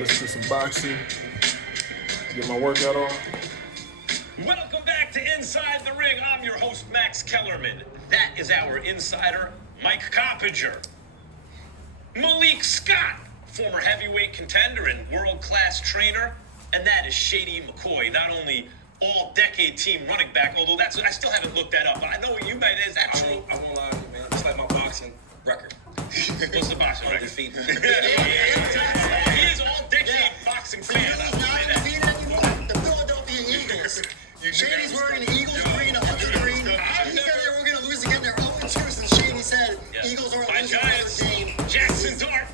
listen to some boxing, get my workout on. Welcome back to Inside the Ring. I'm your host, Max Kellerman. That is our insider, Mike Coppinger. Malik Scott, former heavyweight contender and world-class trainer. And that is Shady McCoy, not only all-decade team running back, although I still haven't looked that up. But I know what you might. Is that true? I won't lie to you, man. It's like my boxing record. What's the boxing record? Undefeated. He is all-decade boxing fan. Not undefeated anymore. The Philadelphia Eagles. Shady's wearing an Eagles green, a Hunter green. He said they were going to lose again. They're 0-2 since Shady said Eagles aren't losing Giants. another game. Jackson Dart.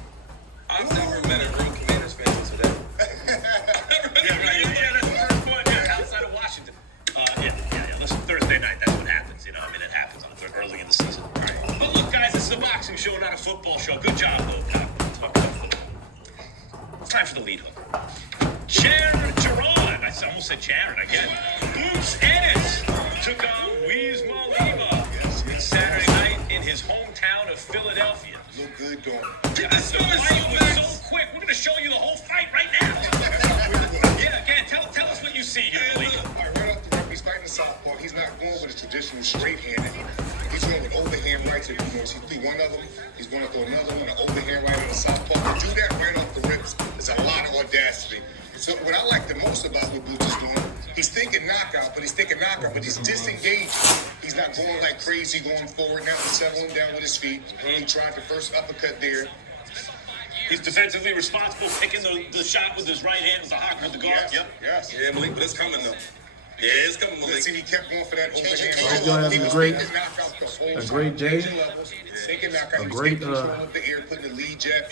I've never met a real Commanders fan until today. Outside of Washington. Listen, Thursday night, that's what happens. It happens on early in the season. Right. But look, guys, this is a boxing show, not a football show. Good job, though, Pat. Talking about football. It's time for the lead hook. Jaron, I almost said Jaron again. Boots Ennis took on Wiz Malima Saturday night in his hometown of Philadelphia. Look good doing it. The fight was so quick. We're going to show you the whole fight right now. Again, tell us what you see here, Malik. Right off the rip, he's fighting the southpaw. He's not going with a traditional straight-handed. He's going with overhand rights. If you notice, he threw one of them. He's going to throw another one, an overhand right on the southpaw. To do that right off the rips is a lot of audacity. So what I like the most about what Boots is doing, he's thinking knockout, but he's disengaged. He's not going like crazy, going forward. Now he's settling down with his feet. He tried the first uppercut there. He's defensively responsible, picking the shot with his right hand with the hock with the guard. Yes. Yeah, Malik, but it's coming, though. Yeah, it's coming, Malik. Listen, he kept going for that overhand. He's gonna have a great day. A great control of the air, putting the lead jab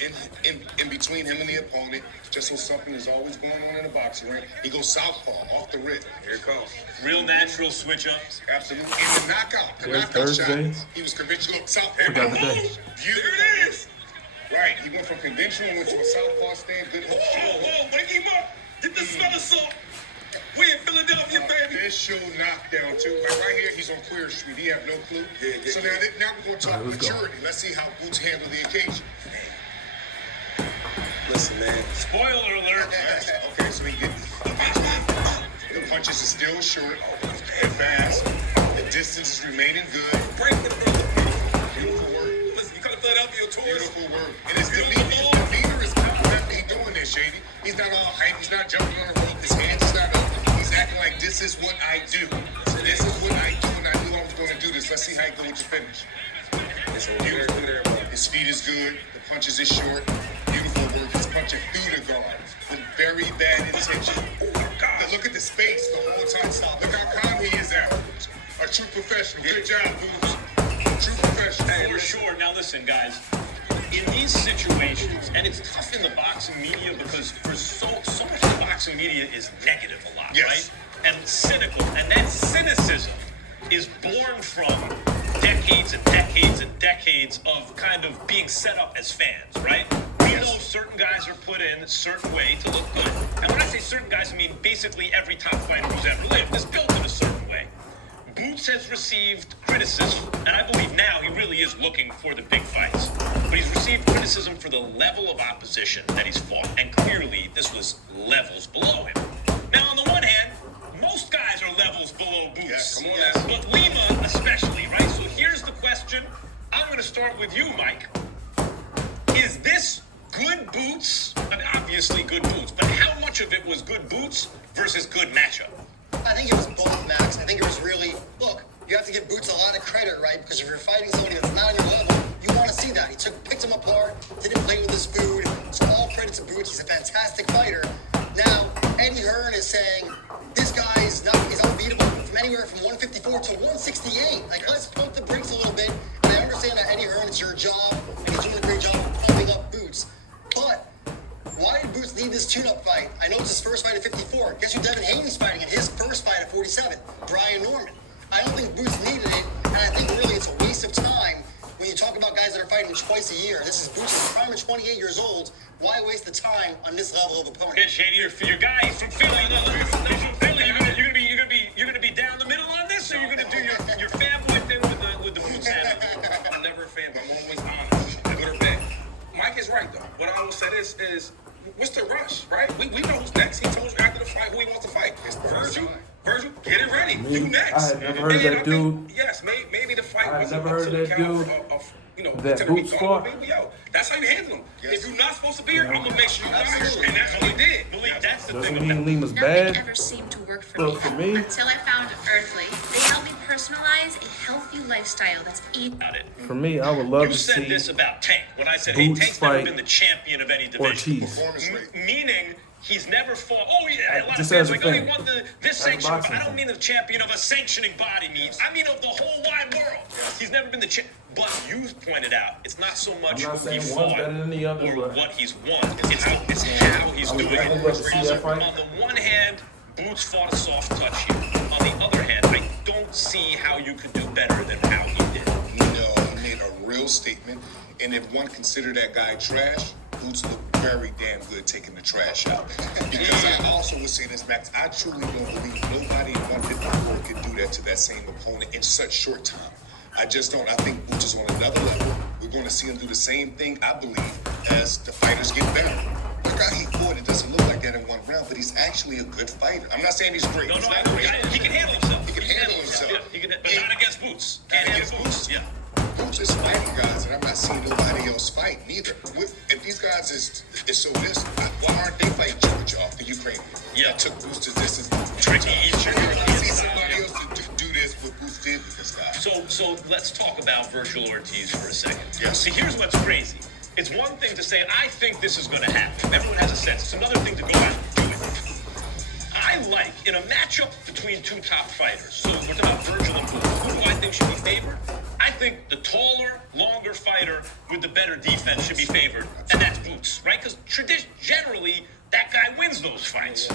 in between him and the opponent, just so something is always going on in the boxing ring. He goes southpaw off the rip. Here it comes. Real natural switch ups. Absolutely. And the knockout. The There's knockout Thursday. shot. He was conventional southpaw. Forgot the day. Beautiful. There it is. Right. He went from conventional into a southpaw stand. Good hook. Whoa, wake him up. Get the smell of salt. We in Philadelphia, baby. Official knockdown, too. Right here, he's on Queer Street. He have no clue. So now we're going to talk let's go. maturity. Let's see how Boots handle the occasion. Listen, man. Spoiler alert. Okay, so he gets the punches are still short and fast. The distance is remaining good. Break the brother. Beautiful work. Listen, you come to Philadelphia tours. Beautiful work. And his demeanor is calm after he's doing this, Shady. He's not all hype. He's not jumping on the rope. His hands is not up. He's acting like this is what I do. This is what I do, and I knew I was going to do this. Let's see how he goes with the finish. Beautiful. His feet is good. The punches is short. Beautiful work. He's punching through the guard with very bad intention. Look at the space the whole time. Look how calm he is afterwards. A true professional. Good job, Boots. True professional. For sure. Now listen, guys. In these situations, and it's tough in the boxing media because for so much of the boxing media is negative a lot, Yes. right? And cynical. And that cynicism is born from decades and decades and decades of kind of being set up as fans, right? We know certain guys are put in a certain way to look good. And when I say certain guys, I mean basically every top fighter who's ever lived is built in a certain way. Boots has received criticism, and I believe now he really is looking for the big fights. But he's received criticism for the level of opposition that he's fought, and clearly this was levels below him. Now, on the one hand, most guys are levels below Boots. Yeah, come on now. But Lima especially, right? So here's the question. I'm going to start with you, Mike. Is this good Boots? I mean, obviously good Boots, but how much of it was good Boots versus good matchup? I think it was both, Max. I think it was really, look, you have to give Boots a lot of credit, right? Because if you're fighting somebody that's not on your level, you want to see that. He picked him apart, didn't play with his food. So all credit to Boots. He's a fantastic fighter. Now, Eddie Hearn is saying this guy is he's unbeatable from anywhere from 154 to 168. Like, let's pump the brakes a little bit. And I understand that Eddie Hearn, it's your job, and he's doing a great job of pumping up Boots. But why did Boots need this tune-up fight? I know it's his first fight at 54. Guess who Devin Haney's fighting in his first fight at 47? Brian Norman. I don't think Boots needed it, and I think really it's a waste of time when you talk about guys that are fighting twice a year. This is Boots' prime at 28 years old. Why waste the time on this level of opponent? Yeah, Shady, you're guy. He's from Philly. He's from Philly. You're gonna be down the middle on this, or you're gonna do your fanboy thing with the Boots handle? I'm never a fan, but I'm always honest, good or bad. Mike is right, though. What I will say is what's the rush, right? We know who's next. He told you after the fight who he wants to fight. It's Virgil, get it ready. You next. I had never heard that I think, dude. yes, maybe the fight I had wasn't never up heard to the that caliber dude that that Boots fought. That's how you handle him. If you're not supposed to be here, I'm gonna make sure you're not here. And that's what he did. Believe that's the Doesn't thing. mean Lima's Nothing bad. ever seemed to work for So me, for me- until I found Earthly. They helped me personalize a healthy lifestyle that's easy. About it. For me, I would love You to said see this about Tank when I said, hey, Boots Tank's never fight been the champion of any division. Ortiz. Performance rate. Meaning he's never fought. Oh yeah, a lot Just of as fans a like, oh, he fan. won this As a sanction. But boxing I don't fan. mean the champion of a sanctioning body meets. I mean of the whole wide world. He's never been the champ. But you pointed out, it's not so much I'm not who he saying one's fought better than the other, or but- what he's won. It's how he's I would doing definitely love to it. see that fight. On the one hand, Boots fought a soft touch here. On the other hand, I don't see how you could do better than how he did. No, he made a real statement. And if one considered that guy trash, Boots looked very damn good taking the trash out. Because I also would say this, Max, I truly don't believe nobody in 154 could do that to that same opponent in such short time. I just don't. I think Boots is on another level. We're going to see him do the same thing, I believe, as the fighters get better. The guy he fought, it doesn't look like that in one round, but he's actually a good fighter. I'm not saying he's great. No, He's I not agree. great. He can handle himself. He can handle himself. Yeah, but not against Boots. Can't Not against handle Boots. Boots. Yeah. Boots is fighting guys that I'm not seeing nobody else fight neither. If these guys is so this, why aren't they fighting Chikachov, the Ukrainian? Yeah. That took Boots to distance. Tricky, easier. I see somebody else do this, what Boots did with this guy. So let's talk about Virgil Ortiz for a second. Yes. See, here's what's crazy. It's one thing to say, I think this is going to happen. Everyone has a sense. It's another thing to go out and do it. I like, in a matchup between two top fighters, so we're talking about Virgil and Boots, who do I think should be favored? I think the taller, longer fighter with the better defense should be favored, and that's Boots, right? Because generally, that guy wins those fights.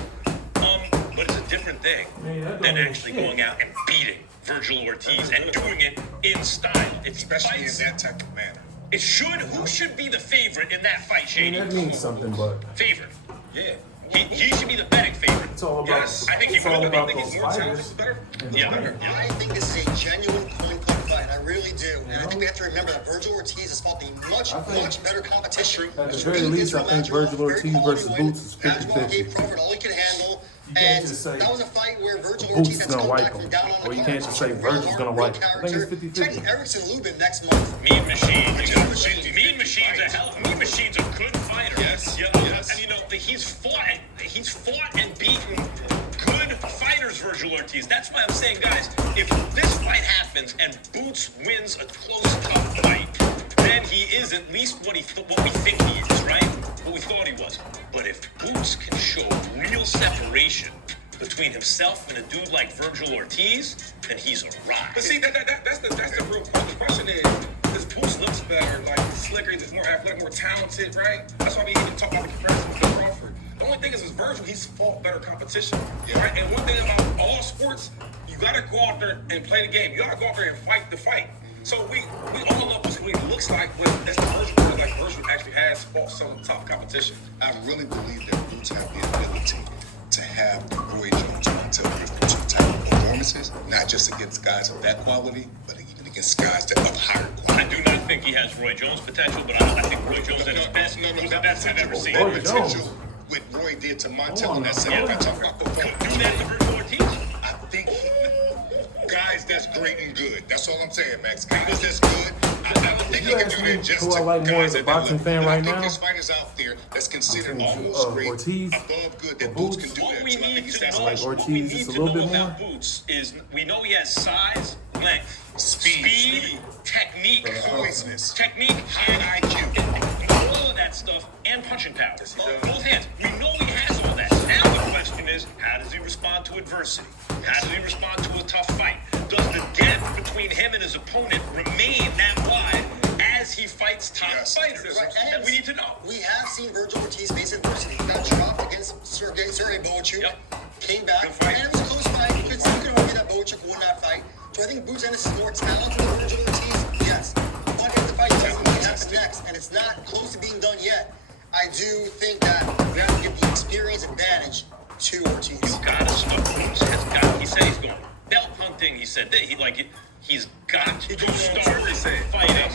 But it's a different thing Man, that than don't mean actually shit. going out and beating Virgil Ortiz and doing it in style. If he Especially in fights, that type of manner. it should. Who should be the favorite in that fight, I Shady? mean, that means something, but Favorite. Yeah. He should be the betting favorite. it's all about, Yes, I think he it's all would. I about I think those he's more talented, fighters. better. and the Yeah. winner. I think this is a genuine coin-flip fight. I really do. And I think we have to remember that Virgil Ortiz has fought the much better competition. At the very least, I think Virgil Ortiz versus Boots is 50-50. Gave Crawford all he could handle. You can't And just say that was a fight where Virgil Boots Ortiz is had to gonna come wipe back him. from down on the Or you card. can't just say Virgil's gonna wipe him. I think it's 50-50. Fighting Erickson Lubin next month. Mean Machine. Mean Machine's a hell. Mean Machine's a good fighter. Yes, You know, yes. and you know he's fought and beaten good fighters. Virgil Ortiz. That's why I'm saying, guys, if this fight happens and Boots wins a close, tough fight, then he is at least what we think he is, right? What we thought he was. But if Boots can show real separation between himself and a dude like Virgil Ortiz, then he's a rock. But see, that's the real question. The question is, this Boots looks better, like he's slicker, he's more athletic, more talented, right? That's why we even talk about the comparison with Crawford. The only thing is Virgil, he's fought better competition, right? And one thing about all sports, you gotta go out there and play the game. You gotta go out there and fight the fight. So we all know what he looks like, but that's the Virgil, like Virgil actually has fought some tough competition. I really believe that Boots have the ability to have the Roy Jones Montel Griffin type of performances, not just against guys of that quality, but even against guys that of higher I quality. do not think he has Roy Jones potential, but I think Roy Jones at his best was the best I've ever seen. Roy Potential, Jones. what Roy did to Montel Hold on in that now. second, I talk about Could do performance. that to Virgil Ortiz. I think guys that's great and good. That's all I'm saying, Max. Guys that's good. I don't think he You can ask do me that just who I to like more guys as a at that boxing level. fan And right I think now? there's fighters out there that's considered I'm almost great, Ortiz, above good, that Boots. Boots can do What that. we So I think need he's to that know, like special. Ortiz what we just need a to little know bit about more. Boots is we know he has size, length, speed, technique, Poisonous. technique, and IQ. all of that stuff, and punching power. Both hands. We know he has all that. Now the question is, how does he respond to adversity? How does he respond to a tough fight? Does the gap between him and his opponent remain that wide as he fights top Yes. fighters? Right, That we need to know. We have seen Virgil Ortiz face adversity. He got dropped against Sergey Boachuk. Yep. Came back, Good fight. and it was a close fight. You could argue that Boachuk won that fight. Do I think Boots Ennis is more talented than Virgil Ortiz? Yes. But if the fight doesn't happen next, and it's not close to being done yet, I do think that we have to give the experience advantage to Ortiz. Gotta stop. Boots has got. He said he's going belt hunting. He said that he's got to start fighting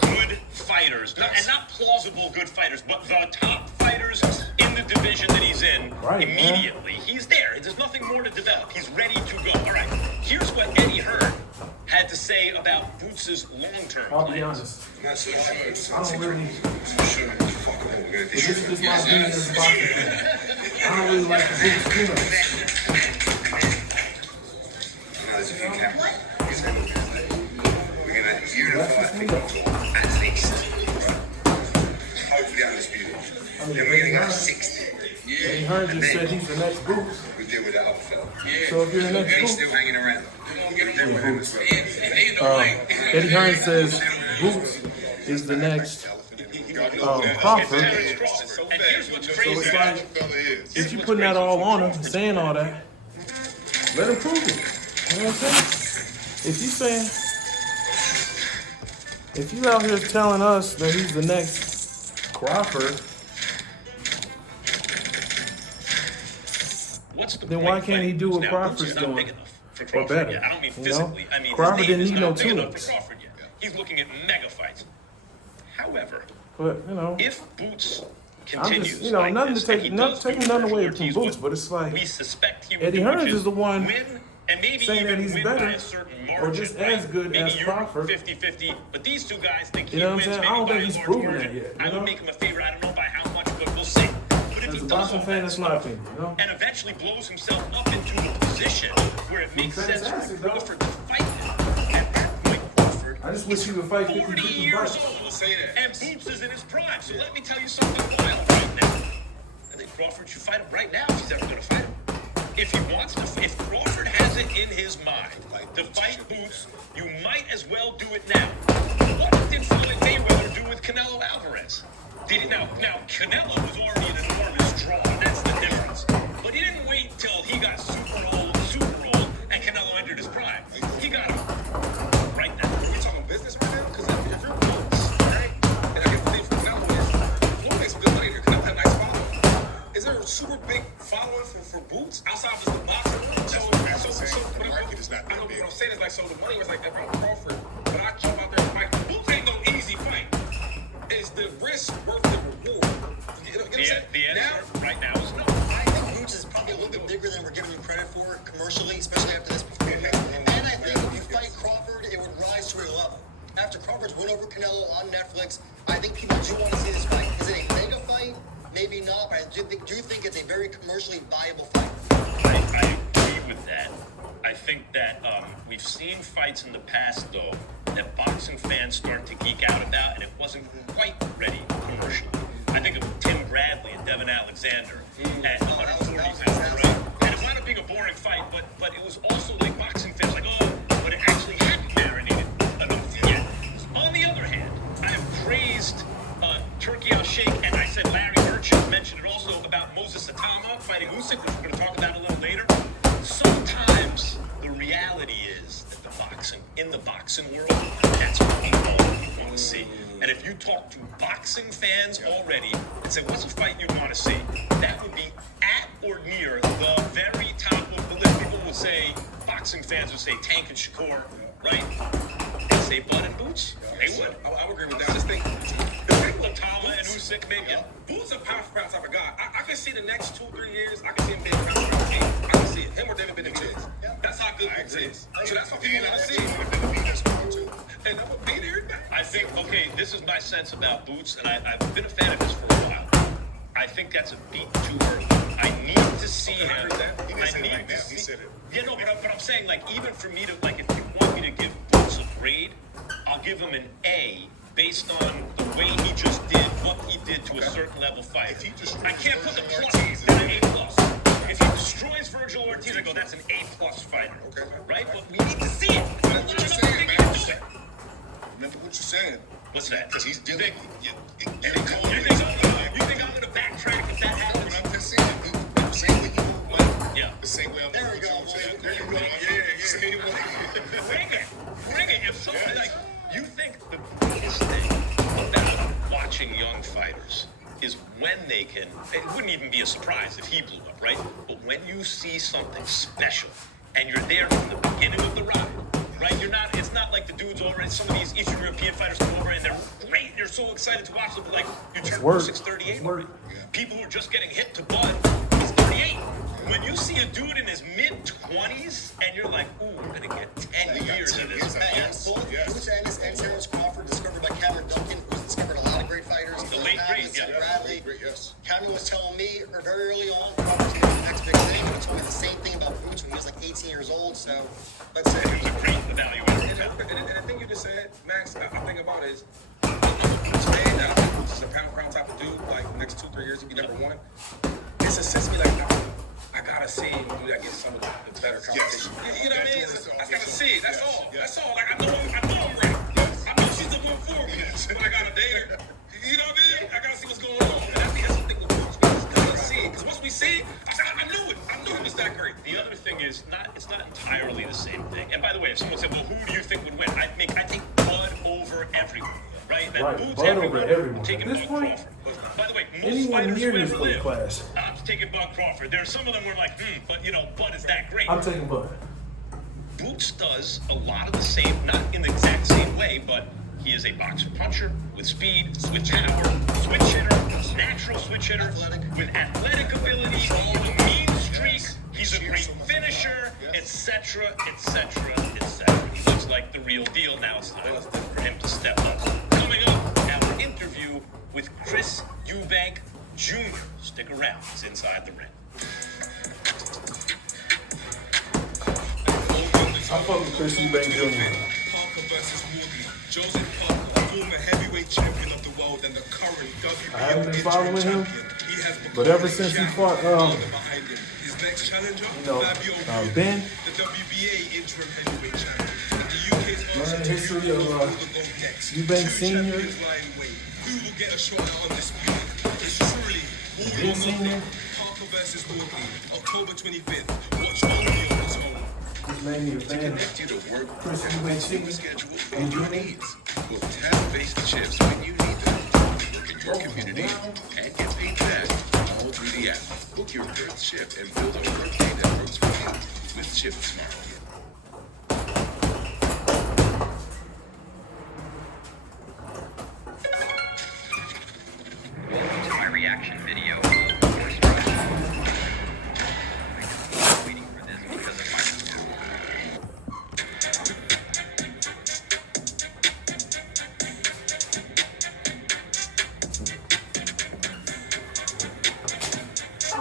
good fighters, and not plausible good fighters, but the top fighters division that he's in Right, man. immediately. He's there. There's nothing more to develop. He's ready to go. All right. Here's what Eddie Hearn had to say about Boots' long-term I'll be plans. honest. I'm not so sure. I don't really. Sure. Fuck him. We're gonna This is just my opinion as a boxing fan. I don't really like the Boots too much. There's a few cameras. He's gonna do that. We're gonna unify That's just me. at least. Hopefully undisputed. Then we're gonna go 60. Eddie Hearn just said he's the next Boots. We deal with that other fella. So if you're the next He's Boots, still hanging around. We'll deal with him as well. Eddie Hearn says Boots is the next Crawford. And here's what's So crazy. it's like, if you're putting that all on him, saying all that, let him prove it. You know what I'm saying? If you saying, if you out here telling us that he's the next Crawford, What's the then point why of can't he fighting do what Boots? Now, Crawford's Boots is not doing? big enough for Or Crawford better, yet. I don't mean you know? physically. I mean, Crawford his didn't name is need not no big enough tulips. for Crawford yet. He's looking at mega fights. However, but you know, if Boots I'm continues just, you know, like nothing this, to and take, he not does taking do nothing Virgil away from Ortiz, Boots, what but it's like we suspect he would Eddie do, Hearn which is the one win, and maybe saying even that he's win better by a certain or margin, just right? as good Maybe as you're Crawford. 50-50, but these two guys think he You know what wins I'm saying? maybe I don't by think a he's large proven margin. that yet, you I know? would make him a favorite. I don't know by how much, but we'll see. But if as he a does boxing all fan, that that's my stuff opinion. You know, and eventually blows himself up into the position where it makes sense for fantastic, though. Crawford to fight him. At that point, Crawford I just wish he would fight 40 50-50 years fights. old, We'll say that. and Boots is in his prime. So let me tell you something wild right now. I think Crawford should fight him right now if he's ever going to fight him. If he wants to, if Crawford has it in his mind to fight Boots, you might as well do it now. What did Floyd Mayweather do with Canelo Alvarez? Did he now Canelo was already an enormous draw, and that's the difference. But he didn't wait till he got super old, and Canelo entered his prime. He got him right now. Are we talking business right now? Because if you're Boots, right? And I guess the thing for Canelo is, Floyd makes some good money here. Canelo had a nice following. Is there a super big following for Boots outside of just the boxing? The market is not that I know, big. what I'm saying is like, so the money was like, if I'm Crawford, but I jump out there and fight. Boots ain't no easy fight. Is the risk worth the reward? You know what I'm saying? The answer right now is no. I think Boots is probably a little bit bigger than we're giving him credit for commercially, especially after this performance. And I think if you fight Crawford, it would rise to a level. After Crawford's win over Canelo on Netflix, I think people do want to see this fight. Is it a mega fight? Maybe not, but I do think it's a very commercially viable fight. I agree with that. I think that we've seen fights in the past, though, that boxing fans start to geek out about, and it wasn't quite ready commercially. I think of Tim Bradley and Devin Alexander at 140 pounds, right? And it wound up being a boring fight, but it was also like boxing fans like, oh, but it actually hadn't marinated enough yet. On the other hand, I have praised Turkey Al-Sheikh, and I said Larry Merchant mentioned it also about Moses Atama fighting Usyk, which we're going to talk about a little later. Sometimes the reality is that in the boxing world, that's what we all want to see. And if you talk to boxing fans already and say, what's a fight you want to see? That would be at or near the very top of the list. People would say, boxing fans would say Tank and Shakur, right? They'd say Bud and Boots. They would. I would agree with that. I just think Atama and Usyk, maybe. Boots a pound for pound type of guy. I can see the next 2-3 years. I can see him being pound for pound. I can see it. Him or David Benavidez. That's how good Boots is. So that's what people want to see. And I'm a beat here. I think, okay, this is my sense about Boots, and I've been a fan of his for a while. I think that's a beat too early. I need to see him. I heard that. He didn't say it like that. He said it. Yeah, no, but I'm saying, like, even for me to, like, if you want me to give Boots a grade, I'll give him an A based on the way he just did what he did to a certain level fight. If he destroys I can't put the Virgil plus Ortiz, in an A plus. If he destroys Virgil Ortiz, I go, that's an A plus fighter. Okay. Right? But we need to see it. Remember what you're saying, man. Remember what you're saying. What's that? Because he's You dealing. think, You you think I'm going to backtrack if that happens? I'm just saying, dude. The same way you won. Yeah. The same way I'm There we go. There you go. Yeah. Same way. Bring it. If something like you think the biggest thing about watching young fighters is when they can. It wouldn't even be a surprise if he blew up, right? But when you see something special and you're there from the beginning of the ride, right? You're not. It's not like the dudes over. Some of these Eastern European fighters come over and they're great. They're so excited to watch them. But like you turn work. 638. It's work. Yeah. people who are just getting hit to Bud, he's 38. When you see a dude in his mid-20s and you're like, ooh, we're gonna get 10 years of this. Boots and Terrence Crawford, discovered by Cameron Duncan, who's discovered a lot of great fighters. The late great, yeah. Bradley. Great, yes. Cameron was telling me very early on, Crawford's gonna be the next big thing. He told me the same thing about Boots when he was like 18 years old. So let's say. It was a great evaluation. And the thing you just said, Max, I think about is, today now, Boots is a pound for pound type of dude. Like next 2-3 years, he'll be number one. This assists me like, nah, I gotta see him do that against some of the better competition. Yes. You know what I mean? I gotta see it. That's all. Yes. That's all. Like I know I'm right. I know she's the one for me, but I gotta date her. You know what I mean? I gotta see what's going on. And that's the thing with Boots. We just gotta see it. Because once we see it, I knew it. I knew it was that great. The other thing is it's not entirely the same thing. And by the way, if someone said, well, who do you think would win? I take Bud over everyone, right? That Right, Boots Bud over everyone. I'm taking At this Bud point, Crawford. By the way, most anyone fighters near who this ever weight live, class. I'm taking Bud Crawford. There are some of them who are like, but you know, Bud is that great. I'm taking Bud. Boots does a lot of the same, not in the exact same way, but he is a boxer puncher with speed, switch power, switch hitter, natural switch hitter, with athletic ability, a mean streak. He's a great finisher, etc., etc., etc. He looks like the real deal now. It's time for him to step up. Coming up, our interview with Chris Eubank Jr. Stick around. It's Inside the Ring. I fuck with Chris Eubank Jr. Parker versus Morgan. Joseph Parker, former heavyweight champion of the world and the current WBO I haven't been interim following him, champion. He has become but ever the since he champion. fought, Behind him. His next challenger, Fabio Wardley, Ben, the WBA interim heavyweight champion. The UK's learning the history of Eubank Sr. Who will get a shot at undisputed? It's truly all Ben or Sr. nothing. Parker versus Wardley, October 25th. Watch only on this home. This man need a fan. Connect you to work Chris Eubank your Sr. schedule and your Jr. needs. Book task-based shifts when you need them. Work in your community and get paid back all through the app. Book your first shift and build a workday that works for you with Shift Smart. Welcome to my reaction video of Force Rush. I'm waiting for this because of my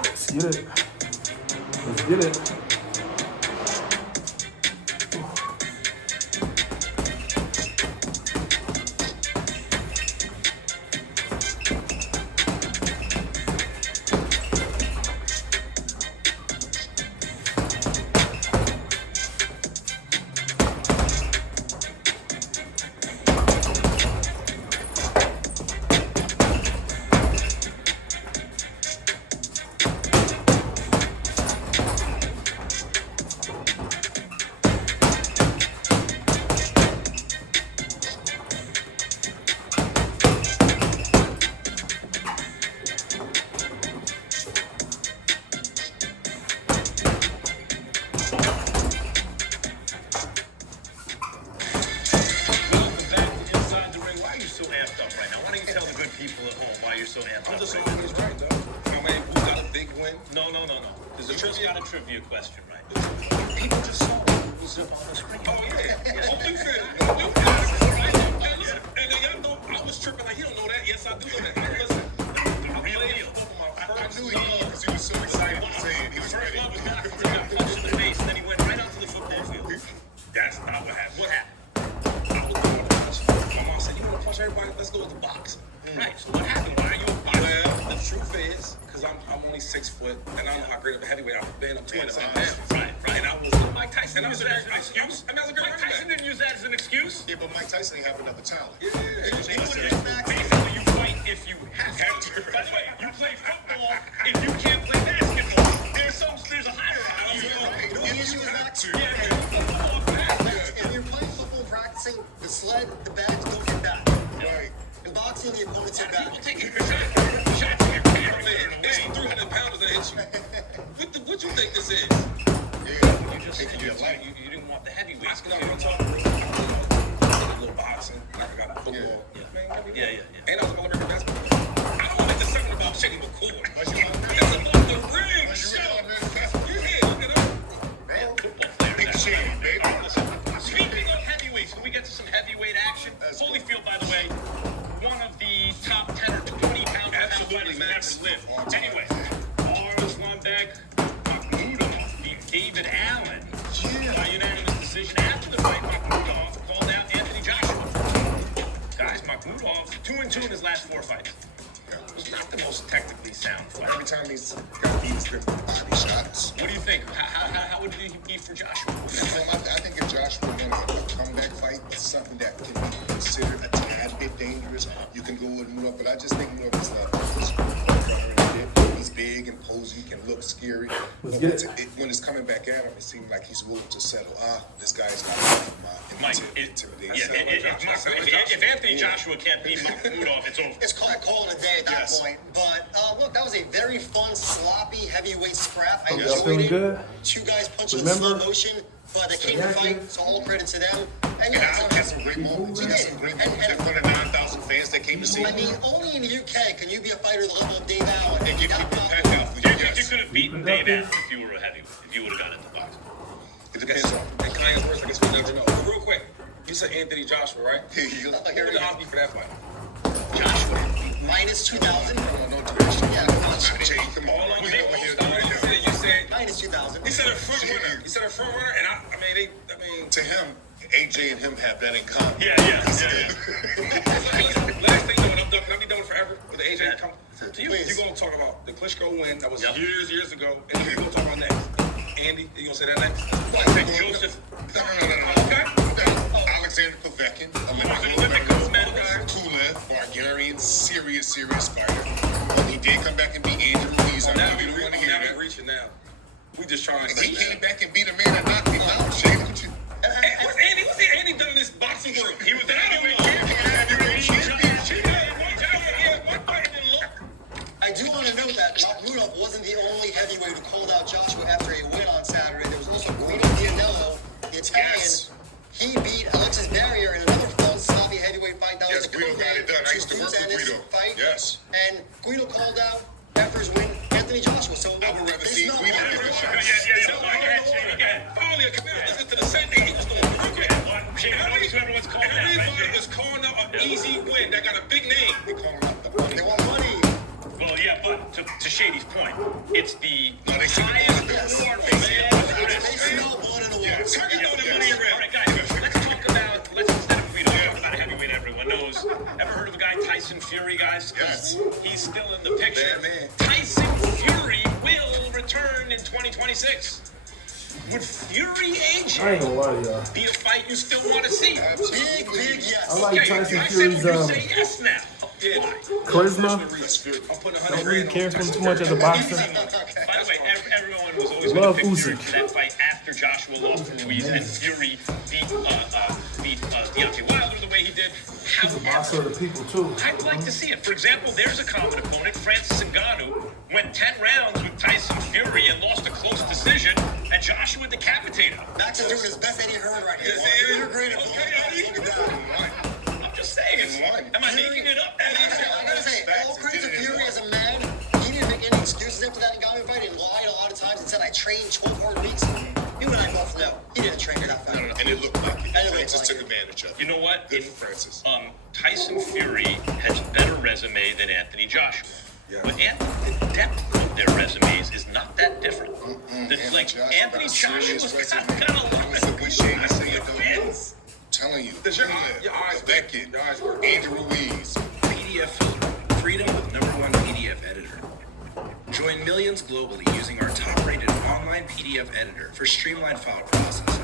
Let's get it. Let's get it. Welcome back to Inside the Ring. Why are you so amped up right now? Why don't you tell the good people at home why you're so amped I'm up just right saying he's right, though. My man Boots got a big win. now? No. There's a got a trivia question, right? People just saw what was up on the screen. Oh, yeah. Oh, Luke said it. Luke got it. Right? Hey, listen. And y'all know I was tripping. Like, he don't know that. Yes, I do know that. Hey, listen. I Real played deal. football my I first knew he was because he was so excited to say it. He was ready. He got punched in the face, and then he went right onto the football field. That's not what happened. What happened? I was going to punch. My mom said, you want to punch everybody? Let's go with the boxing. Right. So what happened? Why are you a boxer? Well, the truth is, because I'm only 6 foot, and I know how great of a heavyweight I've been. I'm 27 pounds. Right. And I was Mike Tyson. Used that as an excuse. I mean, I was a great Mike Tyson didn't use that as an excuse. Yeah, but Mike Tyson didn't have another talent. Yeah. Basically, you fight if you have to. By the way, you play football if you can't play basketball. There's a hierarchy. The issue is not to. Yeah. If you're playing football, practicing, the sled, the bags don't get back. Right. In boxing, the opponents hit back. People taking shots in your camera, Man, man. it's 300 pounds that hit you. What you think this is? Yeah. You just Taking your life. you didn't want the heavyweights. You know what I'm talking about? A little boxing, like I got football. Yeah. Man, Yeah. and I was all American basketball. I don't want to make this something about Shady McCoy. Absolutely, Max. Live. Anyway, Arslanbek Makhmudov beat David Allen by unanimous decision after the fight. Makhmudov called out Anthony Joshua. Guys, Makhmudov 2-2 in his last 4 fights. It was not the most technically sound fight. Every time he's got beat, he's been body shots. What do you think? How would it be for Joshua? I think if Joshua won a comeback fight, it's something that can be considered a tad bit dangerous. You can go with Muay, but I just think Muay is not he's big and posy, can look scary. But when it's coming back at him, it seems like he's willing to settle. This guy's got Mike, intimidation. if Anthony Joshua can't beat Makhmudov, it's over. It's calling a day at that point. But look, that was a very fun, sloppy, heavyweight scrap. I Y'all feeling enjoyed it. good? 2 guys punching in Remember? slow motion, but they came to fight, so all credit to them. And Yeah, yeah, Alex had some great moments. He had some great moments in front of 9,000 fans that came to see I him. mean, only in the UK can you be a fighter the level of Dave Allen. And give people That- a pat down for You yes. could have beaten Dave Allen if you were a heavyweight, if you would have got into boxing. It depends on. And can I ask first? I guess we never know. But real quick, you said Anthony Joshua, right? Here you go. What was the odds be for that fight? Joshua, minus 2,000. No, don't do that shit. Yeah, Jay, come on. All on We you. over here doing it. You said minus 2,000. he said a front runner. He said a front runner, and I mean, To him, AJ and him have that in common. Yeah. last thing though, and I'm done. Can I be done forever? With the AJ come to you. Please. You gonna talk about the Klitschko win that was Yep. years ago, and who you gonna talk about next? Andy, you gonna say that next? Joseph. No. Okay. Alexander Povetkin, Olympic gold medal guy. Kulev, Bulgarian, serious fighter. He did come back and beat Andrew Ruiz. I Now know we you don't want to hear that. reaching now. We just trying to He came back and beat a man and knocked him out. Shane, what you? What's Andy done in this boxing world? He was the heavyweight champion. I do want to note that Makhmudov wasn't the only heavyweight who called out Joshua after a win on Saturday. There was also Guido Dianello, the Italian. Yes. He beat Alexis Barrier in another fun, sloppy heavyweight fight. That Yes, was the Guido got it done. I used to work with Dennis Guido. fight. Yes. And Guido called out after his win Anthony Joshua. So I would rather there's see no Guido order. get the shot. Finally, listen to the same thing he was doing. Everyone's calling that, right? Everybody is calling out an easy win that got a big name. They call him out the money. They want money. Well, yeah, but to Shady's point, it's the No, they see the highest money. reward They for see male the and money. They smell blood in the water. Yes. Turkey throwing the money All around. right, guys, let's instead of Guido, talk about a heavyweight everyone knows. Ever heard of a guy, Tyson Fury, guys? 'Cause he's still in the picture. Bad man. Tyson Fury will return in 2026. Would Fury age I ain't gonna lie to y'all. be a fight you still want to see? Big yes. I like Tyson I said, Fury's would you say yes now? Yeah. charisma. That's good. I'm putting Don't really care for him too much as a boxer. By the way, everyone was always Love going to pick Fury Usyk. for that fight after Joshua lost to Ruiz and Fury beat Deontay Wilder the way he did. Boxer However, of the people too. I'd like to see it. For example, there's a common opponent, Francis Ngannou, went 10 rounds with Tyson Fury and lost a close decision, and Joshua decapitated him. Max is doing his best Eddie Hearn right here. Yes, he is. You're great at Okay, Look at that. I'm just saying. Am I making it up? I gotta say, all credit to Fury as a man. He didn't make any excuses after that Ngannou fight. He lied a lot of times and said, I trained 12 hard weeks. You and I both know he didn't train for that fight. And it looked like it. And it looked Francis like took it. advantage of it. You know what? Good for Francis. Tyson Fury has a better resume than Anthony Joshua. Yeah. But the depth of their resumes is not that different. Like, Anthony Joshua's got a lot It's a good shame to say it, though. wins. Telling you. Does your eyes that kid, your eyes work? Andrew Ruiz. PDF Filter, freedom with #1 PDF editor. Join millions globally using our top-rated online PDF editor for streamlined file processing.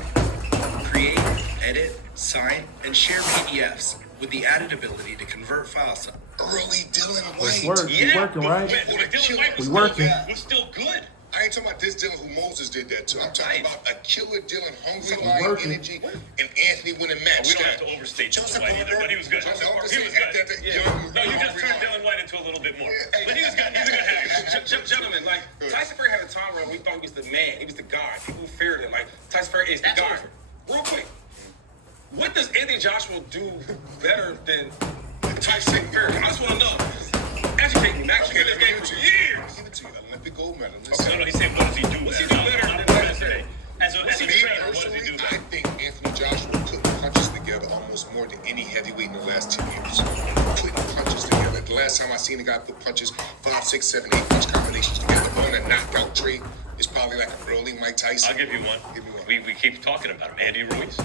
Create, edit, sign, and share PDFs with the added ability to convert files. Early Dylan It's White. work. We working, right? But Dylan White was We working. still good. I ain't talking about this Dylan who Moses did that to. I'm talking about a killer Dylan, hungry We lion working. energy, and Anthony winning match We don't have time. to overstate Dylan Joseph White either, but he was good. Joseph He Parker was got good. that Yeah. young, No, you just hungry turned lion. Dylan White into a little bit more. Hey, But he was good. He's a good heavyweight. Gentlemen, like Tyson Fury had a time where we thought he was the man, he was the god. People feared him. Like Tyson Fury is the That's god. over. Real quick, what does Anthony Joshua do better than Tyson Fury? I just want to know. Educate me, Max. You've been in this game for years. Give it to you. Olympic gold medalist. No, he's saying, what does he do? What's he do better than As a Me trainer, what does he personally, do I better? think Anthony Joshua couldn't punches together almost more than any heavyweight in the last 10 years. Putting punches together. The last time I seen a guy put punches 5, 6, 7, 8 punch combinations together on a knockout trade is probably like a early Mike Tyson. I'll give you one. Give me one. We keep talking about him, Andy Ruiz.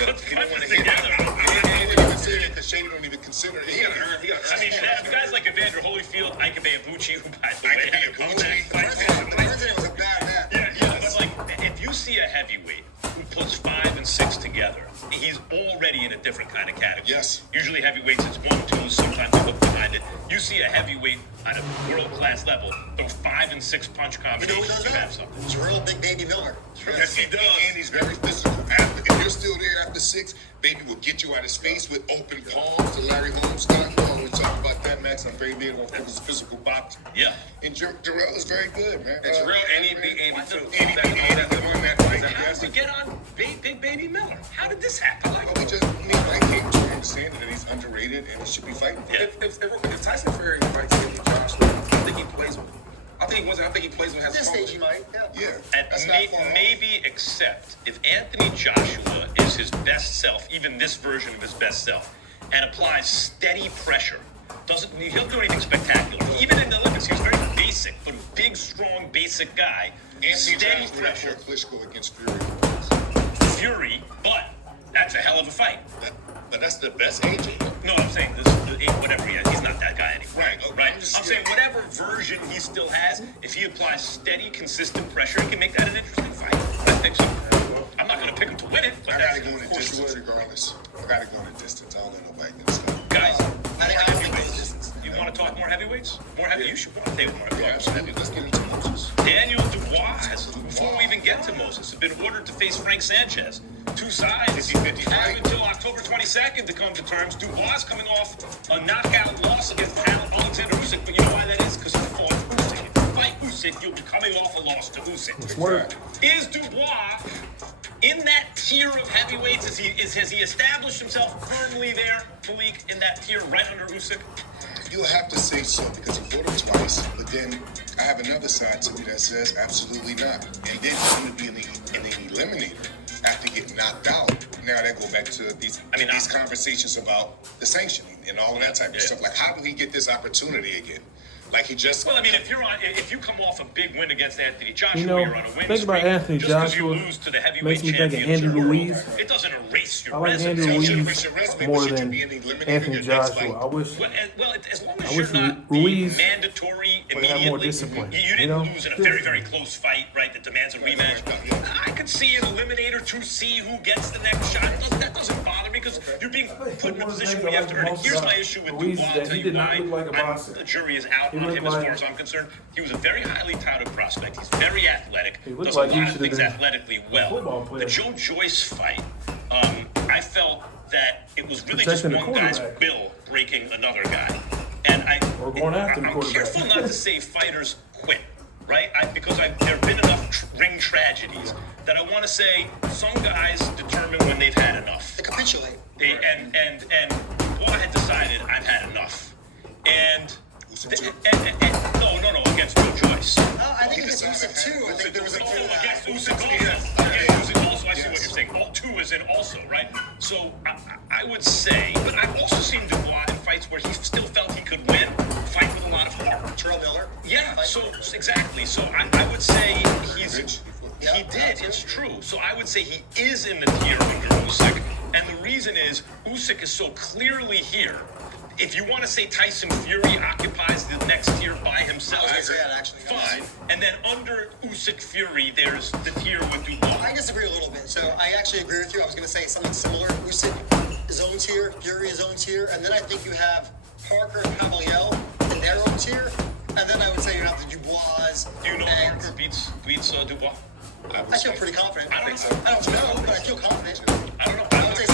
You don't want to hear that. I ain't even saying it because Shady don't even consider it. He got to earn. I mean, guys like Evander Holyfield, Ike Ibuchi, who by the way, Ike Ibuchi. The president was a bad man. Yeah, but like, if you see a heavyweight who puts 5 and 6 together, he's already in a different kind of category. Yes. Usually heavyweights, it's 1, 2, sometimes you look behind it. You see a heavyweight at a world-class level, those 5 and 6 punch You know who combinations, does you have that? something. It's real big baby Miller. Yes, he does. And he's very physical. If you're still there after 6, baby will get you out of space with open palms. The Larry Holmes style. We talk about that, Max. I'm very big on physical boxing. Yeah. And Jarrell is very good, man. It's real, and he beat Andy too. And he won that fight. How did we get on Big Baby Miller? How did this happen? Well, we just need like him to understand that he's underrated and he should be fighting for it. If Tyson Fury fights Anthony Joshua, I think he plays with him. I think he plays with him. At this stage, he might. Yeah. Yeah, that's not far off. Maybe except if Anthony Joshua is his best self, even this version of his best self, and applies steady pressure, he'll do anything spectacular. Even in the Olympics, he was very basic, but big, strong, basic guy. Anthony Steady Joshua pressure. or Klitschko against Fury. Fury, but that's a hell of a fight. But that's the best agent. No, I'm saying whatever he has, he's not that guy anymore. Right, okay. Right. I'm saying whatever version he still has, if he applies steady, consistent pressure, he can make that an interesting fight. I think so. I'm not going to pick him to win it, but I that's gotta go in the of course distance would. regardless. I gotta go in the distance. I don't let nobody get stuff. Guys, I think heavyweights. distance. You want to talk more heavyweights? More heavy? You should want to take more Yeah, heavyweights. absolutely. Let's get into Moses. Daniel Dubois, before we even get to Moses, has been ordered to face Frank Sanchez. Two sides 50-50 have fight. until October 22nd to come to terms. Dubois coming off a knockout loss against Alexander Usyk, but you know why that is? Because he fought Usyk. If you fight Usyk, you'll be coming off a loss to Usyk. Word. Is Dubois in that tier of heavyweights? Has he established himself firmly there, Talik, in that tier right under Usyk? You'll have to say so because he fought him twice, but then I have another side to me that says absolutely not. He didn't want to be an eliminator after getting knocked out. Now they go back to these conversations about the sanctioning and all of that type of stuff. Like, how do he get this opportunity again? Like he just. Well, I mean, if you come off a big win against Anthony Joshua, You know, you're on a win think about streak. Anthony Just 'cause Joshua you lose to the heavyweight makes me think of champions Andy or- Ruiz. It doesn't erase your I like resume. Andy So it should Ruiz erase your resume, more but should you than be an eliminator Anthony in your next Joshua. fight? I wish. Well, as long as I you're wish not Ruiz being mandatory would have immediately, more discipline, you didn't you know? lose in a very, very close fight, right, that demands a rematch. I could see an eliminator to see who gets the next shot. That doesn't bother me because you're being put in a position where you have to earn it. Here's my issue with Ruiz is Dubois. that I'll tell he you did not why. look like a boxer. The jury is out He on looked him as like- far as I'm concerned. He was a very highly touted prospect. He's very athletic. He looked Does like a he lot of should have things been athletically a well. football player. The Joe Joyce fight, I felt that it was really just Protecting the one guy's quarterback. bill breaking another guy. And Or going after the I'm quarterback. careful not to say fighters quit, right? Because there have been enough ring tragedies that I want to say some guys determine when they've had enough. They capitulate. And Dubois had decided I've had enough. And no, against Joe Joyce. I think it's Usyk too. I think there was a Against Usyk also. Against Usyk also. I see what you're saying. All two is in also, right? So I would say, but I've also seen Dubois in fights where he still felt he could win, fight with a lot of heart. Terrell Miller. Yeah, so exactly. So I would say he Yeah, did. It's true. So I would say he is in the tier under Usyk, and the reason is Usyk is so clearly here. If you want to say Tyson Fury occupies the next tier by himself, I was gonna say that, actually. fine. And then under Usyk Fury, there's the tier with Dubois. I disagree a little bit. So I actually agree with you. I was going to say something similar. Usyk, his own tier, Fury, his own tier, and then I think you have Parker and Cavaliel in their own tier, and then I would say you have the Dubois. Do you know and Parker beats Dubois? I feel pretty confident. I don't know. I don't know, but I feel confident. I don't know. I would say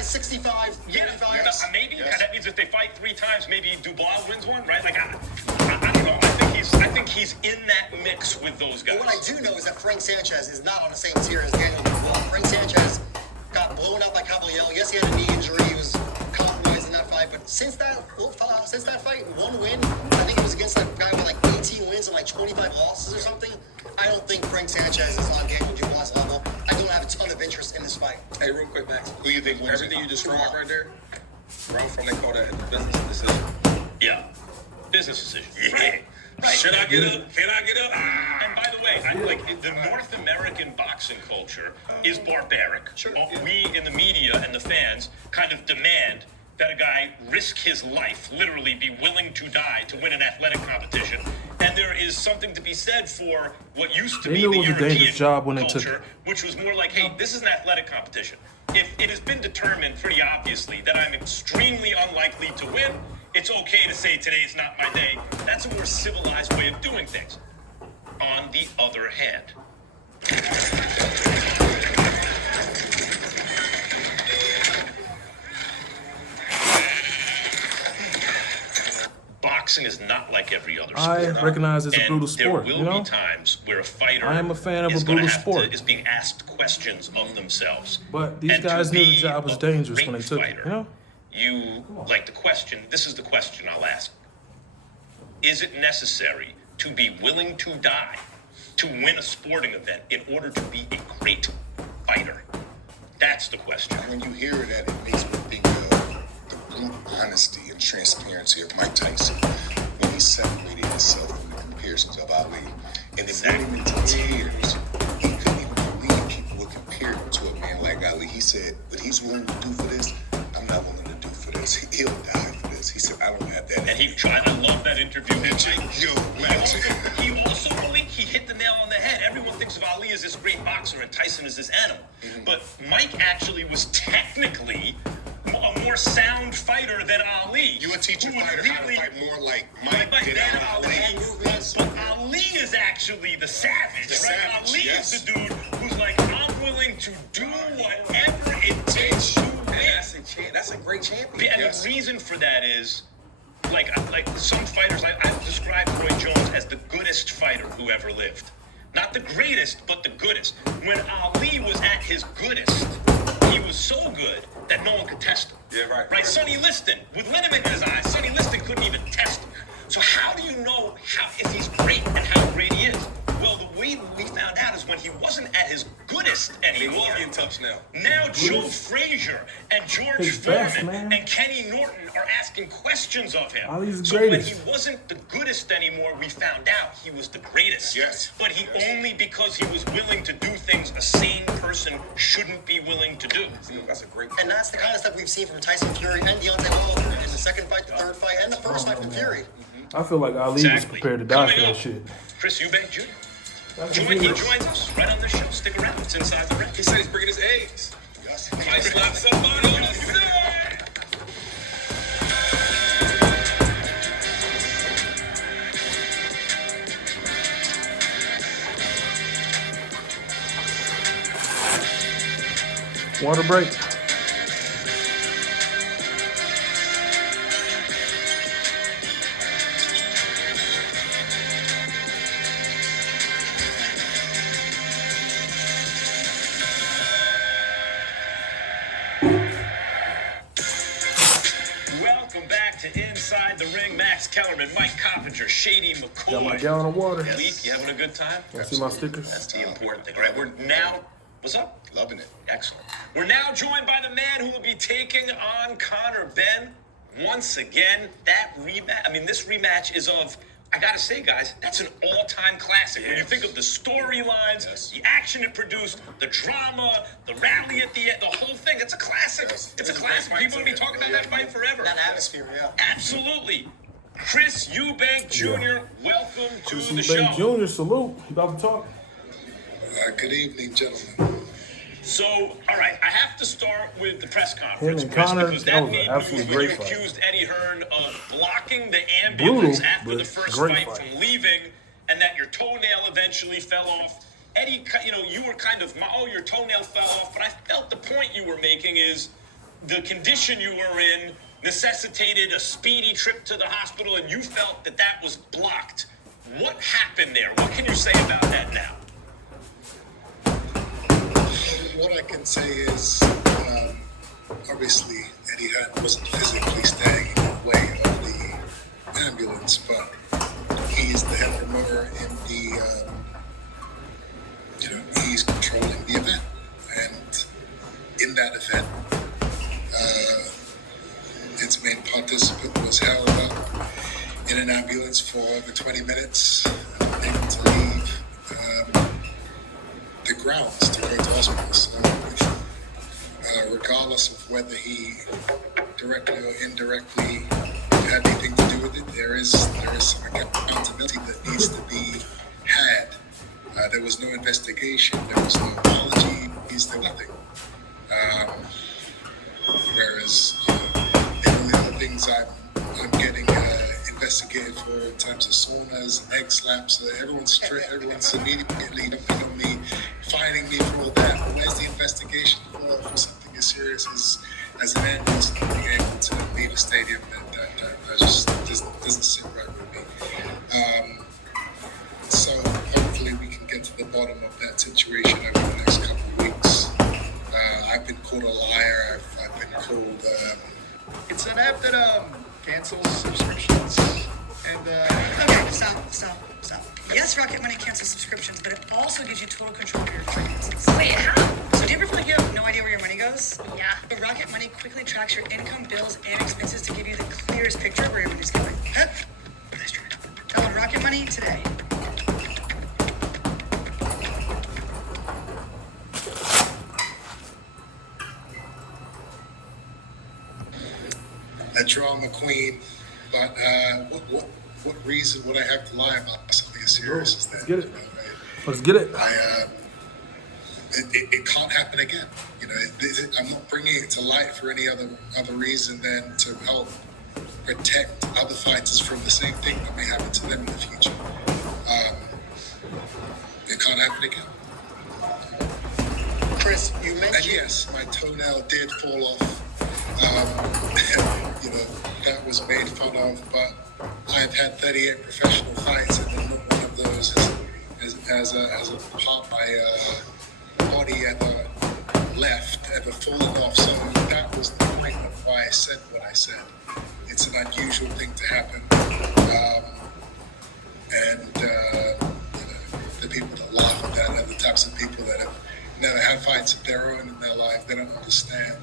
65, Yeah, 35. maybe. That means if they fight 3 times, maybe Dubois wins one, right? Like I don't know. I think he's in that mix with those guys. But what I do know is that Frank Sanchez is not on the same tier as Daniel Dubois. Frank Sanchez got blown out by Cavaliel. Yes, he had a knee injury. He was compromised in that fight. But since that fight, one win, I think it was against that guy with like 18 wins and like 25 losses or something. I don't think Frank Sanchez is on Daniel Dubois' level. I don't have a ton of interest in this fight. fight. Hey, real quick, Max. Who you think wins? Everything you described right there, where I'm from, they call that a business decision. Yeah. Business decision. Right. Should I get up? Can I get up? And by the way, the North American boxing culture is barbaric. Sure. We in the media and the fans kind of demand that a guy risk his life, literally be willing to die to win an athletic competition. And there is something to be said for what used to They be knew the it was a European dangerous job when they took culture, it. which was more like, hey, this is an athletic competition. If it has been determined pretty obviously that I'm extremely unlikely to win, it's okay to say today is not my day. That's a more civilized way of doing things. On the other hand, boxing is not like every other sport. I recognize it's a And brutal sport, there you will know? be times where a fighter I am a fan of is a gonna brutal have to- sport. is being asked questions of themselves. But these And to guys knew the be job was a dangerous when great they took it, fighter, you know? You, like the question, this is the question I'll ask. Is it necessary to be willing to die to win a sporting event in order to be a great fighter? That's the question. When you hear that, it makes me think of the brute honesty and transparency of Mike Tyson when he separated himself from the comparisons of Ali. And it brought him into tears. He couldn't even believe people would compare him to a man like Ali. He said, what he's willing to do for this, I'm not willing to do for this. He'll die for this. He said, I don't have that. And he tried, I love that interview. Yo, He also believed he hit the nail on the head. Everyone thinks of Ali as this great boxer and Tyson as this animal. But Mike actually was technically a more sound fighter than Ali. You would teach a who would fighter how to really- fight more like Like Mike than than Ali. But Ali is actually the savage, The right? savage, Ali yes. is the dude who's like, I'm willing to do whatever it takes to win. That's a great champion. And the reason for that is, like some fighters, I've described Roy Jones as the goodest fighter who ever lived. Not the greatest, but the goodest. When Ali was at his goodest, he was so good that no one could test him. Yeah, right. Right, Sonny Liston, with liniment in his eyes, Sonny Liston couldn't even test him. So how do you know if he's great and how great he is? Well, the way we found out is when he wasn't at his goodest anymore. He's in touch now. Now Joe Frazier and George He's best, Foreman man. and Kenny Norton are asking questions of him. Ali's the So when greatest. he wasn't the goodest anymore, we found out he was the greatest. Yes. But he only because he was willing to do things a sane person shouldn't be willing to do. That's a great. And that's the kind of stuff we've seen from Tyson Fury and Deontay Wilder in the second fight, the third fight, and the first fight from Fury. I feel like Ali was Exactly. prepared to die for Coming that up, shit. Chris Eubank Jr. That's He joins us right on the show. Stick around. It's Inside the Ring. He said he's bringing his eggs. Yes. Might slap somebody on the side. Water break. Welcome back to Inside the Ring. Max Kellerman, Mike Coppinger, Shady McCoy. Got my gallon of water. Leak, you having a good time? Want to see my stickers? That's the important thing. All right, we're now. What's up? Loving it. Excellent. We're now joined by the man who will be taking on Conor Benn once again. That rematch. I mean, this rematch is of. I gotta say, guys, that's an all-time classic. When you think of the storylines, the action it produced, the drama, the rally at the end, the whole thing, it's a classic. Yes. It's a classic. People will be talking about that fight forever. That atmosphere, yeah. Absolutely. Chris Eubank Jr., welcome to the show. Eubank Jr., salute. You about to talk? Good evening, gentlemen. So, all right, I have to start with the press conference, Him and Chris, Conor, because that that was an made absolutely news when great you fight. accused Eddie Hearn of blocking the ambulance Brutal, after the but first great fight fight. from leaving, and that your toenail eventually fell off. Eddie, you were kind of, your toenail fell off, but I felt the point you were making is the condition you were in necessitated a speedy trip to the hospital, and you felt that that was blocked. What happened there? What can you say about that now? What I can say is, obviously, Eddie Hearn wasn't physically standing in the way of the ambulance, but he is the head promoter in the, he's controlling the event. And participant was held up in an ambulance for over 20 minutes, unable to leave the grounds to go to hospital. So, regardless of whether he directly or indirectly had anything to do with it, there is some accountability that needs to be had. There was no investigation, there was no apology, there was nothing. Whereas the only other things I'm getting investigated for in terms of saunas, egg slaps, everyone's immediately dumping on me, fining me for all that. But where's the investigation for something as serious as an ambulance not being able to leave a stadium? That just doesn't sit right with me. So hopefully we can get to the bottom of that situation over the next couple of weeks. I've been called a liar. I've been called. It's an app that cancels subscriptions and Okay, stop. Yes, Rocket Money cancels subscriptions, but it also gives you total control of your finances. Wait, how? So do you ever feel like you have no idea where your money goes? Yeah. But Rocket Money quickly tracks your income, bills, and expenses to give you the clearest picture of where your money's going. Huh? Nice try. Download Rocket Money today. A drama queen, but what reason would I have to lie about something as serious as that? Let's get it. Let's get it. It can't happen again. I'm not bringing it to light for any other reason than to help protect other fighters from the same thing that may happen to them in the future. It can't happen again. Chris, you mentioned. And yes, my toenail did fall off. That was made fun of, but I've had 38 professional fights, and not one of those as a part of my body ever left, ever fallen off. So that was the point of why I said what I said. It's an unusual thing to happen. The people that laugh at that are the types of people that have never had fights of their own in their life. They don't understand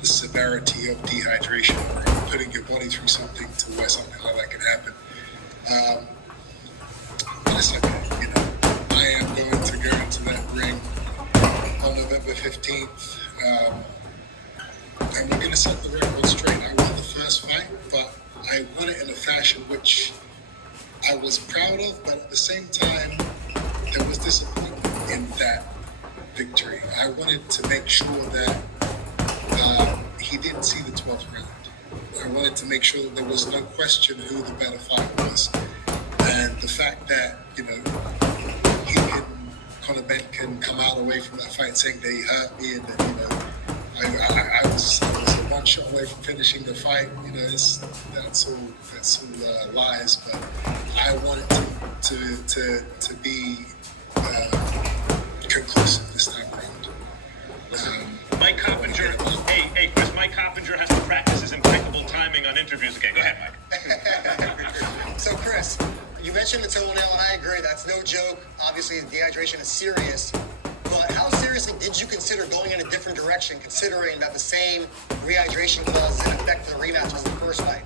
the severity of dehydration or putting your body through something to where something like that can happen. But it's okay, I am going to go into that ring on November 15th. And we're going to set the record straight. I won the first fight, but I won it in a fashion which I was proud of, but at the same time, there was disappointment in that victory. I wanted to make sure that he didn't see the 12th round. I wanted to make sure that there was no question who the better fighter was. And the fact that, Conor Benn can come out away from that fight saying that he hurt me and that, I was a one shot away from finishing the fight. That's all lies. But I wanted to be conclusive this time around. Mike Coppinger, hey Chris, Mike Coppinger has to practice his impeccable timing on interviews again. Go ahead, Mike. So, Chris, you mentioned the toenail, and I agree, that's no joke. Obviously, dehydration is serious. But how seriously did you consider going in a different direction, considering that the same rehydration clause is in effect for the rematch as the first fight?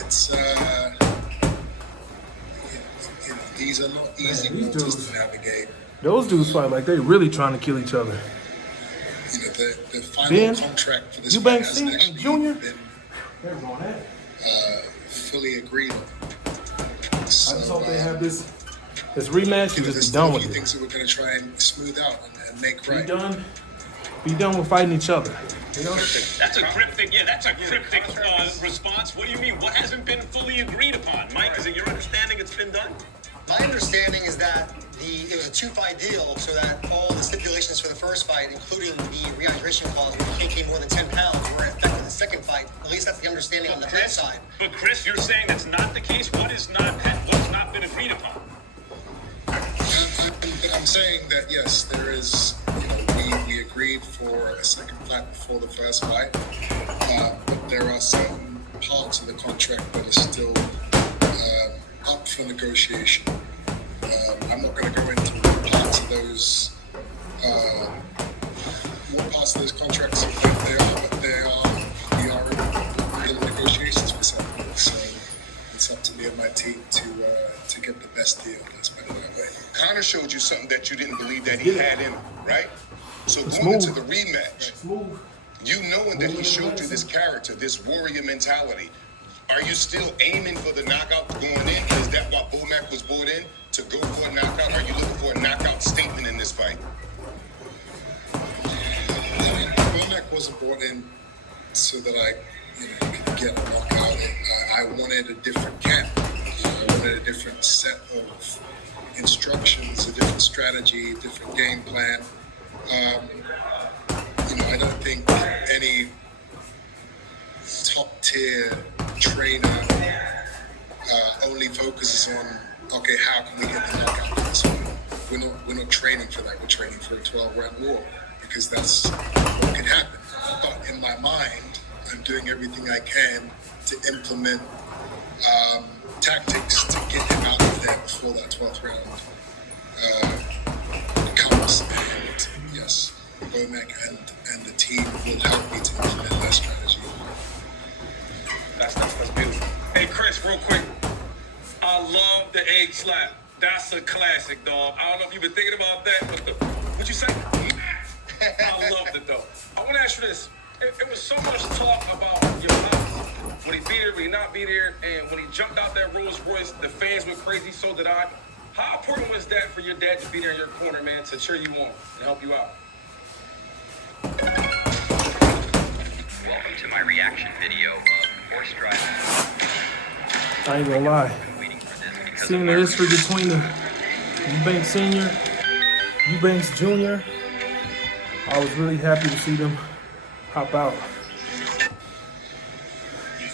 It's these are not easy waters to navigate. Those dudes fight like they really trying to kill each other. The final Ben, contract for this fight Eubanks hasn't actually Jr. been fully agreed on. So, I just hope they have this rematch and just be done with it. it. Things that we're going to try and smooth out and make right. Be done with fighting each other. That's a cryptic response. What do you mean? What hasn't been fully agreed upon? Mike, is it your understanding it's been done? My understanding is that it was a two-fight deal, so that all the stipulations for the first fight, including the rehydration clause, where you can't gain more than 10 pounds, were in effect in the second fight. At least that's the understanding on the head side. But Chris, you're saying that's not the case. What's not been agreed upon? I'm saying that yes, there is. We agreed for a second fight before the first fight, but there are certain parts of the contract that are still up for negotiation. I'm not going to go into parts of those more parts of those contracts than there are, but we are in real negotiations for some. So it's up to me and my team to get the best deal. Let's put it that way. Connor showed you something that you didn't believe that he had in him, right? So It's going into smooth. the rematch, Smooth. you knowing that he showed you this character, this warrior mentality, are you still aiming for the knockout going in? Is that why Bomac was brought in, to go for a knockout? Are you looking for a knockout statement in this fight? I mean, Womack wasn't brought in so that I could get a knockout. I wanted a different camp. I wanted a different set of instructions, a different strategy, a different game plan. I don't think any top tier trainer only focuses on, okay, how can we get the knockout for this one? We're not training for that. We're training for a 12-round war because that's what can happen. But in my mind, I'm doing everything I can to implement tactics to get him out of there before that 12th round comes. And yes, Bomac and the team will help me to implement that strategy. That's beautiful. Hey, Chris, real quick. I love the egg slap. That's a classic, dog. I don't know if you've been thinking about that, but what'd you say? I loved it, though. I want to ask you this. It was so much talk about your pops. Would he be there, would he not be there? And when he jumped out that Rolls Royce, the fans went crazy, so did I. How important was that for your dad to be there in your corner, man, to cheer you on and help you out? Welcome to my reaction video of horse driving. I ain't gonna lie. I've been waiting for this because Seeing of the my history between the Eubanks Senior, Eubanks Junior, I was really happy to see them hop out.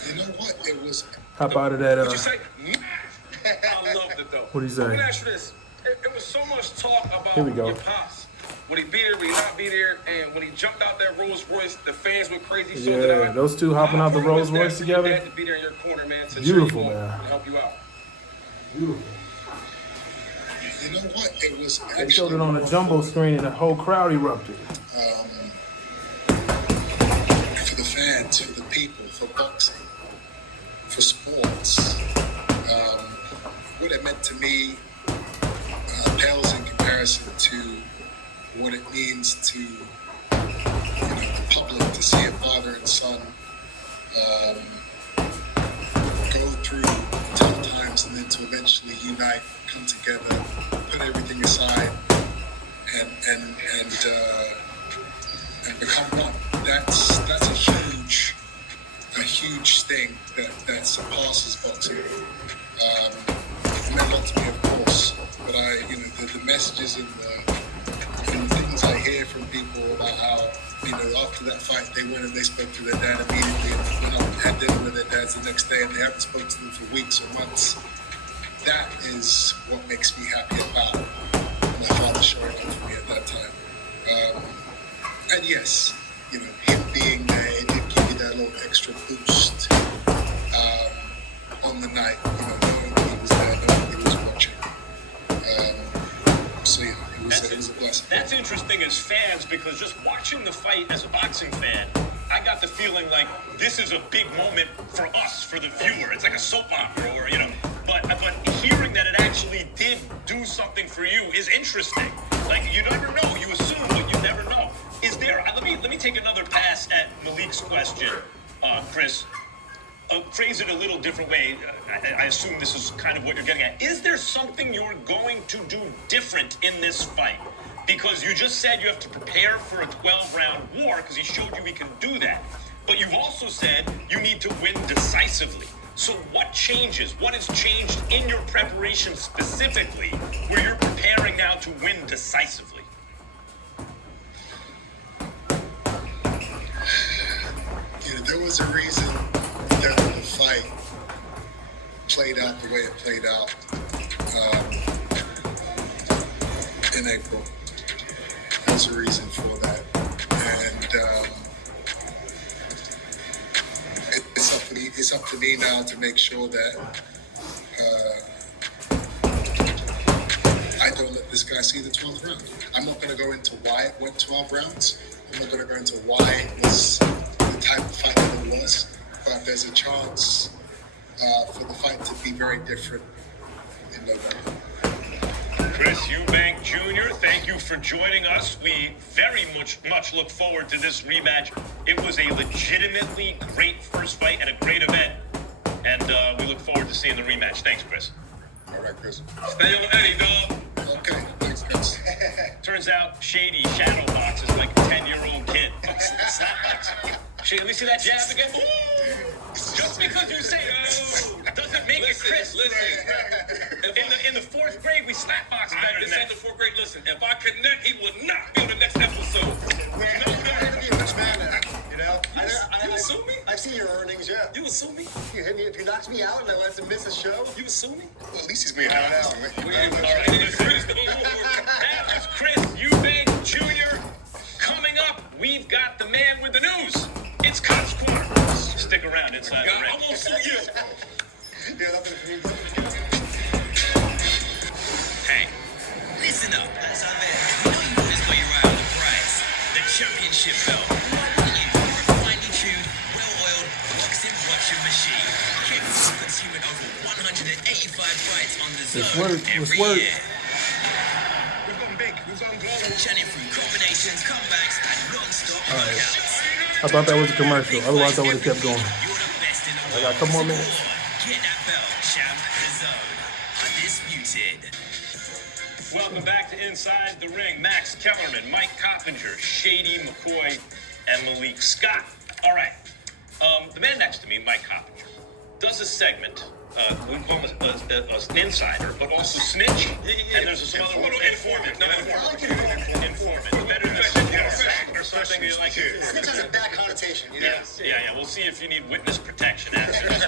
You know what? It was Hop out of that. What'd you say? I loved it, though. What'd he say? Let me ask you this. It was so much talk about Here we go. your pops. Would he be there, would he not be there? And when he jumped out that Rolls Royce, the fans went crazy, so did I. Yeah, those two hopping out the Rolls Royce For your together. dad to be there in your corner, man, to Beautiful, cheer you on man. and help you out. Beautiful. You know what? It was They showed it on a jumbo screen and the whole crowd erupted. For the fans, for the people, for boxing, for sports. What it meant to me pales in comparison to what it means to the public to see a father and son go through tough times and then to eventually unite, come together, put everything aside, and become one. That's a huge thing that surpasses boxing. It meant a lot to me, of course, but the messages and the things I hear from people about how after that fight they went and they spoke to their dad immediately and went up and had dinner with their dads the next day and they haven't spoken to them for weeks or months. That is what makes me happy about my father showing up for me at that time. And yes, him being there, it did give you that little extra boost on the night, knowing that he was there, knowing he was watching. So yeah, it was a blessing. That's interesting as fans, because just watching the fight as a boxing fan, I got the feeling like this is a big moment for us, for the viewer. It's like a soap opera, or But hearing that it actually did do something for you is interesting. Like, you never know. You assume, but you never know. Is there? Let me take another pass at Malik's question, Chris. Phrase it a little different way. I assume this is kind of what you're getting at. Is there something you're going to do different in this fight? Because you just said you have to prepare for a 12-round war because he showed you he can do that. But you've also said you need to win decisively. So what changes? What has changed in your preparation specifically where you're preparing now to win decisively? There was a reason that the fight played out the way it played out in April. There's a reason for that, and it's up to me now to make sure that I don't let this guy see the 12th round. I'm not going to go into why it went 12 rounds. I'm not going to go into why it was the type of fight that it was, but there's a chance for the fight to be very different in November. Chris Eubank Jr., thank you for joining us. We very much look forward to this rematch. It was a legitimately great first fight and a great event. And we look forward to seeing the rematch. Thanks, Chris. All right, Chris. Stay on Eddie, dog. Okay, thanks, Chris. Turns out Shady Shadowbox is like a 10-year-old kid. Shady, let me see that jab again. Ooh! Just because you say oh doesn't make it Chris. In the fourth grade, we slapbox better than that. In the fourth grade, listen, if I connect, he will not be on the next episode. You assume me? I've seen your earnings, yeah. You assume me? You hit me if he knocks me out and I have to miss a show. You assume me? Well, at least he's being honest. That was Chris Eubank Jr. Coming up, we've got the man with the news. It's Cops Corner. Stick around inside the I ring. won't sue you. Yeah, nothing for me. Hey, Listen up, as I'm there. You know you always got your eye on the prize. The championship belt. You're a finely tuned, well-oiled boxing Russian machine. Capable of consuming over 185 fights on the zone every year. We've gone big. We've gone global. Chanting through combinations, comebacks, and non-stop knockouts. I thought that was a commercial. Otherwise, I would have kept going. You're the best in the I got a couple more minutes. Get that belt, champ. The zone. Undisputed. welcome back to Inside the Ring. Max Kellerman, Mike Coppinger, Shady McCoy, and Malik Scott. All right. The man next to me, Mike Coppinger, does a segment. We call him an insider, but also snitch. And there's some other one, informant. No, informant. Better than snitch or something you like. Snitch has a bad connotation, you know? Yes. Yeah. We'll see if you need witness protection answers.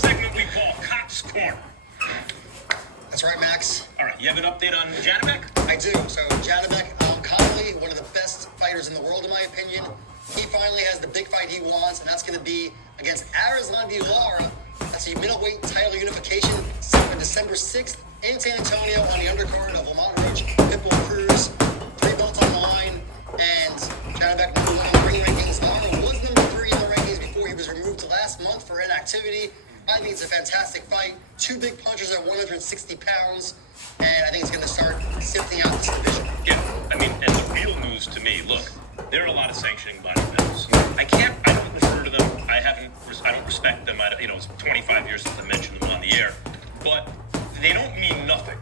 Segment we call Cops Corner. That's right, Max. All right. You have an update on Janibek? I do. So, Janibek Connolly, one of the best fighters in the world, in my opinion. He finally has the big fight he wants, and that's going to be against Arizlandi Lara. That's a middleweight title unification set for December 6th in San Antonio on the undercard of Lamont Roach, Pitbull Cruz, 3 belts on the line, and Janibek number 1 in the ring rankings. Lara was number 3 in the rankings before he was removed last month for inactivity. I think it's a fantastic fight. 2 big punchers at 160 pounds, and I think it's going to start sifting out this division. Yeah. I mean, and the real news to me, look, there are a lot of sanctioning body bills. I don't refer to them. I don't respect them. It's 25 years since I mentioned them on the air, but they don't mean nothing.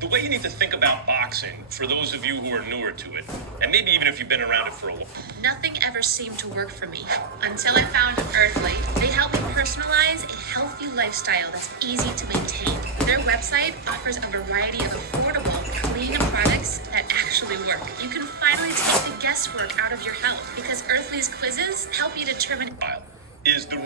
The way you need to think about boxing, for those of you who are newer to it, and maybe even if you've been around it for a while. Nothing ever seemed to work for me until I found Earthly. They help me personalize a healthy lifestyle that's easy to maintain. Their website offers a variety of affordable, clean products that actually work. You can finally take the guesswork out of your health because Earthly's quizzes help you determine Is the